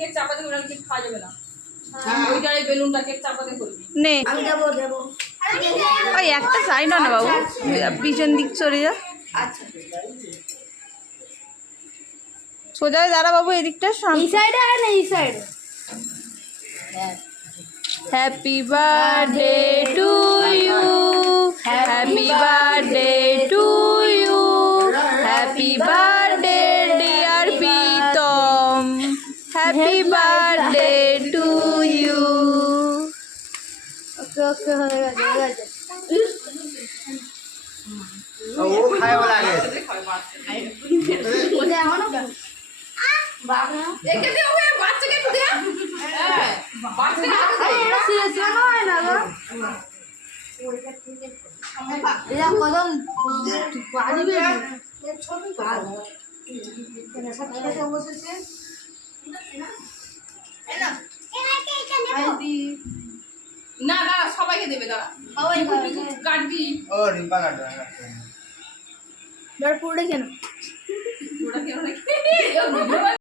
Cake চাপাতে করে cake খাওয়া যাবে না। ওইটার বেলুনটা কেক চাপাতে করবি। নে আমি দেবো ওই একটা সাইড না বাবু, পিছন দিক সরে যা। আচ্ছা সোজা হয়ে দাঁড়া বাবু, এদিকটা এই সাইডে আর না এই সাইডে। Happy birthday to you, happy birthday to you, happy birthday dear Pritam, happy birthday to you. Okay okay হয়ে গেছে হয়ে গেছে। ও খায় বলা আগে ওটা এখনো বাবা একে দে, ওই বাচ্চাকে একটু দে। হ্যাঁ, বাচ্চাকে হাতে দে। এটা সিরিয়াস হয় না গো। এটা কদম পারিবে ছবি পার সব খেতে বসেছে না না, সবাইকে দেবে দাঁড়া। সবাই কাটবি। ও রিম্পা কাটবে ডর পড়ে কেন ওটা কেন নাকি?